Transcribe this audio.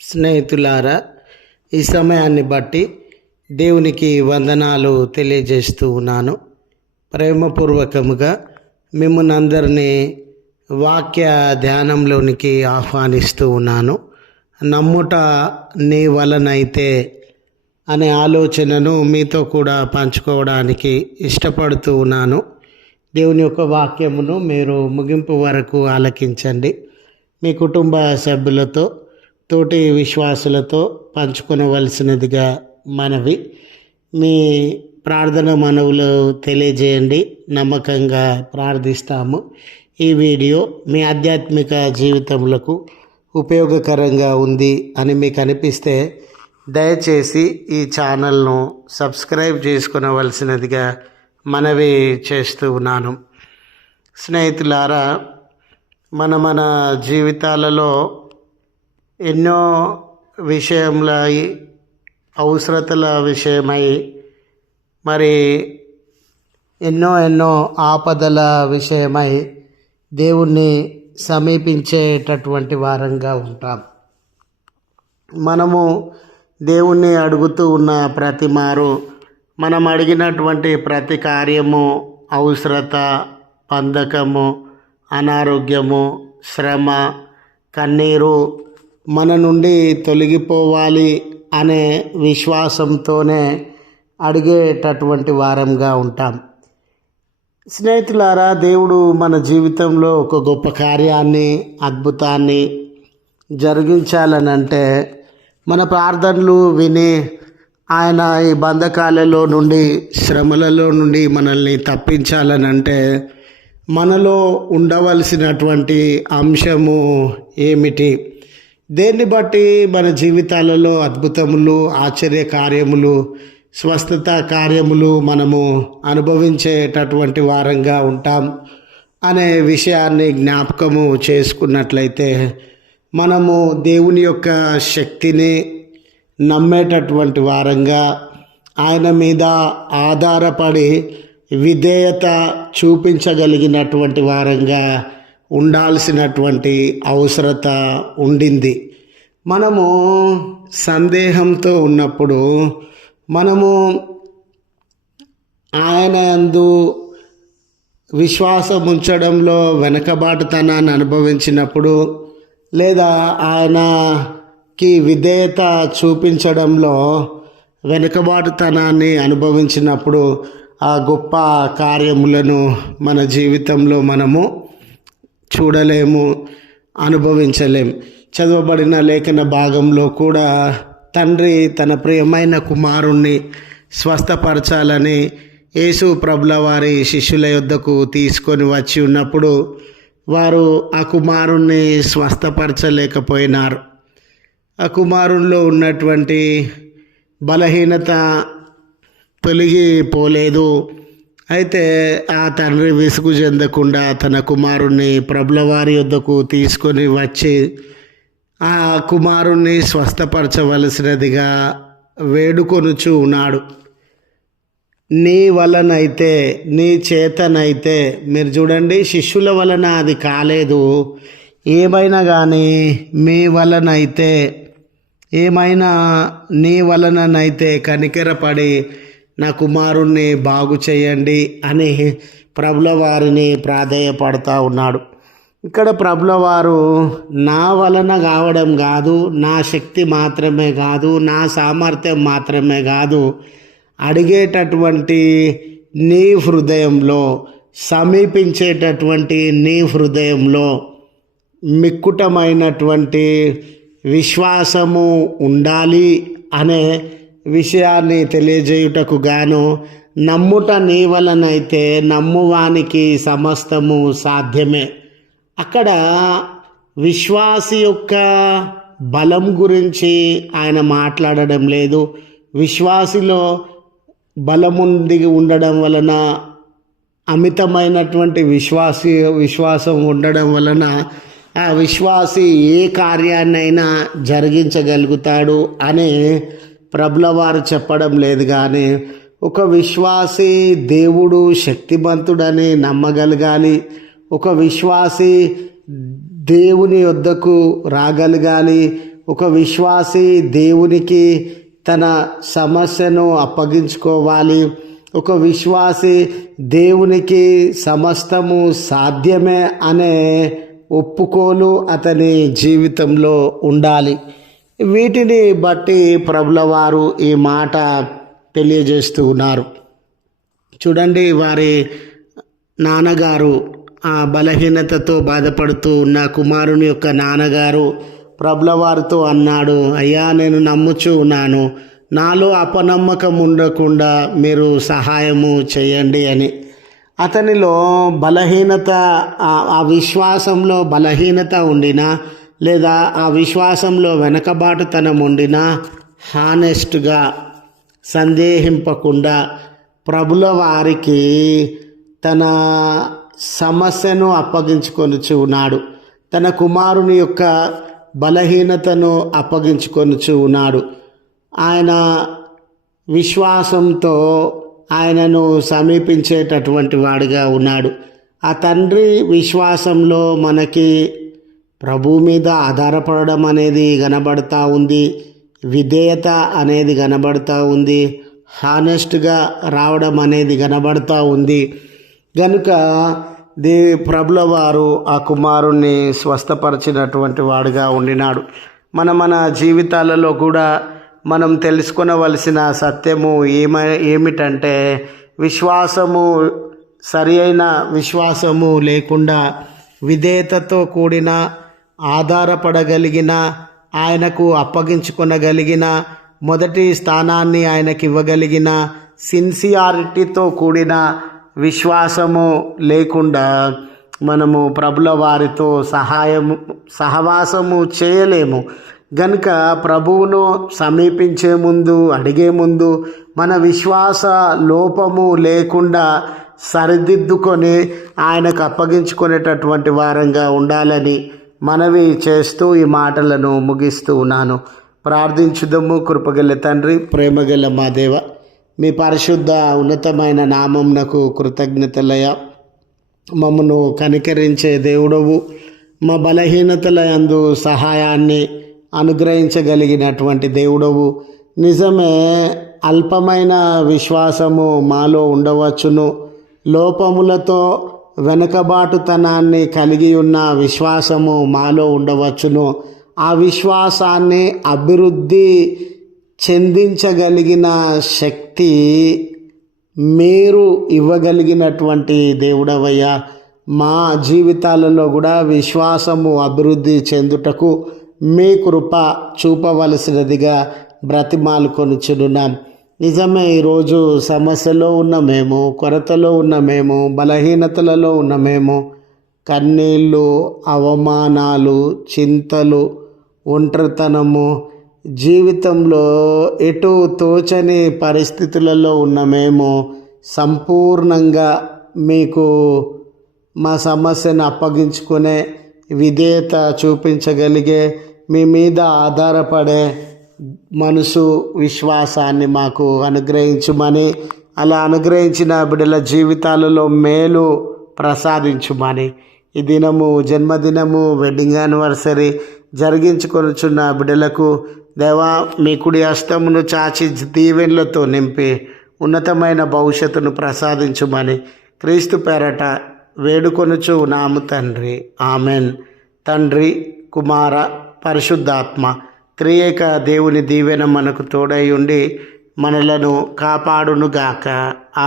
స్నేహితులారా, ఈ సమయాన్ని బట్టి దేవునికి వందనాలు తెలియజేస్తూ ఉన్నాను. ప్రేమపూర్వకముగా మిమ్మల్ని అందరినీ వాక్య ధ్యానంలోనికి ఆహ్వానిస్తూ ఉన్నాను. నమ్ముట నీ వలనైతే అనే ఆలోచనను మీతో కూడా పంచుకోవడానికి ఇష్టపడుతూ ఉన్నాను. దేవుని యొక్క వాక్యమును మీరు ముగింపు వరకు ఆలకించండి. మీ కుటుంబ సభ్యులతో, తోటి విశ్వాసులతో పంచుకొనవలసినదిగా మనవి. మీ ప్రార్థన మనవులు తెలియజేయండి. నమ్మకంగా ప్రార్థిస్తాము. ఈ వీడియో మీ ఆధ్యాత్మిక జీవితములకు ఉపయోగకరంగా ఉంది అని మీకు అనిపిస్తే దయచేసి ఈ ఛానల్ను సబ్స్క్రైబ్ చేసుకొనవలసినదిగా మనవి చేస్తూ ఉన్నాను. స్నేహితులారా, మన జీవితాలలో ఎన్నో విషయములై, అవసరతల విషయమై, మరి ఎన్నో ఆపదల విషయమై దేవుణ్ణి సమీపించేటటువంటి వారంగా ఉంటాం. మనము దేవుణ్ణి అడుగుతూ ఉన్న ప్రతి మారు మనం అడిగినటువంటి ప్రతి కార్యము, అవసరత, బంధకము, అనారోగ్యము, శ్రమ, కన్నీరు మన నుండి తొలగిపోవాలి అనే విశ్వాసంతోనే అడిగేటటువంటి వారంగా ఉంటాం. స్నేహితులారా, దేవుడు మన జీవితంలో ఒక గొప్ప కార్యాన్ని, అద్భుతాన్ని జరిగించాలనంటే, మన ప్రార్థనలు విని ఆయన ఈ బంధకాలలో నుండి, శ్రమలలో నుండి మనల్ని తప్పించాలనంటే మనలో ఉండవలసినటువంటి అంశము ఏమిటి? దేన్ని బట్టి మన జీవితాలలో అద్భుతములు, ఆశ్చర్య కార్యములు, స్వస్థత కార్యములు మనము అనుభవించేటటువంటి వారంగా ఉంటాం అనే విషయాన్ని జ్ఞాపకము చేసుకున్నట్లయితే, మనము దేవుని యొక్క శక్తిని నమ్మేటటువంటి వారంగా, ఆయన మీద ఆధారపడి విధేయత చూపించగలిగినటువంటి వారంగా ఉండాల్సినటువంటి అవసరత ఉండింది. మనము సందేహంతో ఉన్నప్పుడు, మనము ఆయన యందు విశ్వాసం ఉంచడంలో వెనకబాటుతనాన్ని అనుభవించినప్పుడు, లేదా ఆయనకి విధేయత చూపించడంలో వెనుకబాటుతనాన్ని అనుభవించినప్పుడు ఆ గొప్ప కార్యములను మన జీవితంలో మనము చూడలేము, అనుభవించలేము. చదవబడిన లేఖన భాగంలో కూడా తండ్రి తన ప్రియమైన కుమారుణ్ణి స్వస్థపరచాలని యేసు ప్రభుల వారి శిష్యుల యొద్దకు తీసుకొని వచ్చి ఉన్నప్పుడు వారు ఆ కుమారుణ్ణి స్వస్థపరచలేకపోయినారు. ఆ కుమారునిలో ఉన్నటువంటి బలహీనత తొలగిపోలేదు. అయితే ఆ తండ్రి విసుగు చెందకుండా తన కుమారుణ్ణి ప్రభుల వారి యొద్దకు తీసుకొని వచ్చి ఆ కుమారుణ్ణి స్వస్థపరచవలసినదిగా వేడుకొనుచు ఉన్నాడు. నీ వలనైతే, నీ చేతనైతే, మీరు చూడండి, శిష్యుల వలన అది కాలేదు. ఏమైనా కానీ మీ వలనైతే, ఏమైనా నీ వలననైతే కనికెరపడి నా కుమారుణ్ణి బాగు చేయండి అని ప్రభుల వారిని ప్రాధేయపడతా ఉన్నాడు. ఇక్కడ ప్రభుల వారు నా వలన కావడం కాదు, నా శక్తి మాత్రమే కాదు, నా సామర్థ్యం మాత్రమే కాదు, అడిగేటటువంటి నీ హృదయంలో, సమీపించేటటువంటి నీ హృదయంలో మిక్కుటమైనటువంటి విశ్వాసము ఉండాలి అనే విషయాన్ని తెలియజేయుటకు గాను, నమ్ముట నీ వలనైతే నమ్మువానికి సమస్తము సాధ్యమే. అక్కడ విశ్వాసి యొక్క బలం గురించి ఆయన మాట్లాడడం లేదు. విశ్వాసిలో బలముంది ఉండడం వలన, అమితమైనటువంటి విశ్వాసం ఉండడం వలన ఆ విశ్వాసి ఏ కార్యాన్నైనా జరిగించగలుగుతాడు అని ప్రభుల వారు చెప్పడం లేదు. కానీ ఒక విశ్వాసి దేవుడు శక్తిమంతుడని నమ్మగలగాలి. ఒక విశ్వాసి దేవుని యొద్దకు రాగలగాలి. ఒక విశ్వాసి దేవునికి తన సమస్యను అప్పగించుకోవాలి. ఒక విశ్వాసి దేవునికి సమస్తము సాధ్యమే అనే ఒప్పుకోలు అతని జీవితంలో ఉండాలి. వీటిని బట్టి ప్రభుల వారు ఈ మాట తెలియజేస్తూ ఉన్నారు. చూడండి, వారి నాన్నగారు ఆ బలహీనతతో బాధపడుతూ ఉన్న కుమారుని యొక్క నాన్నగారు ప్రభుల వారితో అన్నాడు, అయ్యా, నేను నమ్ముచూ ఉన్నాను, నాలో అపనమ్మకం ఉండకుండా మీరు సహాయము చేయండి అని. అతనిలో బలహీనత, ఆ విశ్వాసంలో బలహీనత ఉండినా లేదా ఆ విశ్వాసంలో వెనకబాటుతనం ఉండినా హానెస్ట్గా సందేహింపకుండా ప్రభుల వారికి తన సమస్యను అప్పగించుకొనుచు ఉన్నాడు. తన కుమారుని యొక్క బలహీనతను అప్పగించుకొనుచు ఉన్నాడు. ఆయన విశ్వాసంతో ఆయనను సమీపించేటటువంటి వాడిగా ఉన్నాడు. ఆ తండ్రి విశ్వాసంలో మనకి ప్రభు మీద ఆధారపడడం అనేది కనబడతా ఉంది, విధేయత అనేది కనబడతా ఉంది, హానెస్ట్గా రావడం అనేది కనబడతా ఉంది. కనుక ప్రభుల వారు ఆ కుమారుణ్ణి స్వస్థపరిచినటువంటి వాడుగా ఉండినాడు. మన జీవితాలలో కూడా మనం తెలుసుకొనవలసిన సత్యము ఏమిటంటే, విశ్వాసము, సరి అయిన విశ్వాసము లేకుండా విధేయతతో కూడిన, ఆధారపడగలిగిన, ఆయనకు అప్పగించుకొనగలిగిన, మొదటి స్థానాన్ని ఆయనకి ఇవ్వగలిగిన, సిన్సియారిటీతో కూడిన విశ్వాసము లేకుండా మనము ప్రభుల వారితో సహవాసము చేయలేము. గనుక ప్రభువును సమీపించే ముందు, అడిగే ముందు మన విశ్వాస లోపము లేకుండా సరిదిద్దుకొని ఆయనకు అప్పగించుకునేటటువంటి వారంగా ఉండాలని మనవి చేస్తూ ఈ మాటలను ముగిస్తూ ఉన్నాను. ప్రార్థించుదము. కృపగల తండ్రి, ప్రేమగల మా దేవ, మీ పరిశుద్ధ ఉన్నతమైన నామమునకు కృతజ్ఞతలయ. మమ్మను కనికరించే దేవుడవు, మా బలహీనతల యందు సహాయాన్ని అనుగ్రహించగలిగినటువంటి దేవుడవు. నిజమే, అల్పమైన విశ్వాసము మాలో ఉండవచ్చును, లోపములతో వెనుకబాటుతనాన్ని కలిగి ఉన్న విశ్వాసము మాలో ఉండవచ్చును. ఆ విశ్వాసాన్ని అభివృద్ధి చెందించగలిగిన శక్తి మీరు ఇవ్వగలిగినటువంటి దేవుడవయ్యా. మా జీవితాలలో కూడా విశ్వాసము అభివృద్ధి చెందుటకు మీ కృప చూపవలసినదిగా బ్రతిమాలుకొనుచున్నాం. నిజమే, ఈరోజు సమస్యలో ఉన్న మేము, కొరతలో ఉన్న మేము, బలహీనతలలో ఉన్న మేము, కన్నీళ్ళు, అవమానాలు, చింతలు, ఒంటరితనము, జీవితంలో ఎటు తోచని పరిస్థితులలో ఉన్న మేము సంపూర్ణంగా మీకు మా సమస్యను అప్పగించుకునే విధేయత చూపించగలిగే, మీ మీద ఆధారపడే మనసు, విశ్వాసాన్ని మాకు అనుగ్రహించుమని, అలా అనుగ్రహించిన బిడ్డల జీవితాలలో మేలు ప్రసాదించుమని, ఈ దినము జన్మదినము, వెడ్డింగ్ యానివర్సరీ జరిగించుకొనుచున్న బిడ్డలకు దేవా, మీ కుడి హస్తమును చాచి దీవెనలతో నింపి ఉన్నతమైన భవిష్యత్తును ప్రసాదించుమని క్రీస్తు పేరట వేడుకొనుచు నాము తండ్రి. ఆమెన్. తండ్రి, కుమార, పరిశుద్ధాత్మ త్రియేక దేవుని దీవెన మనకు తోడై ఉండి మనలను కాపాడునుగాక.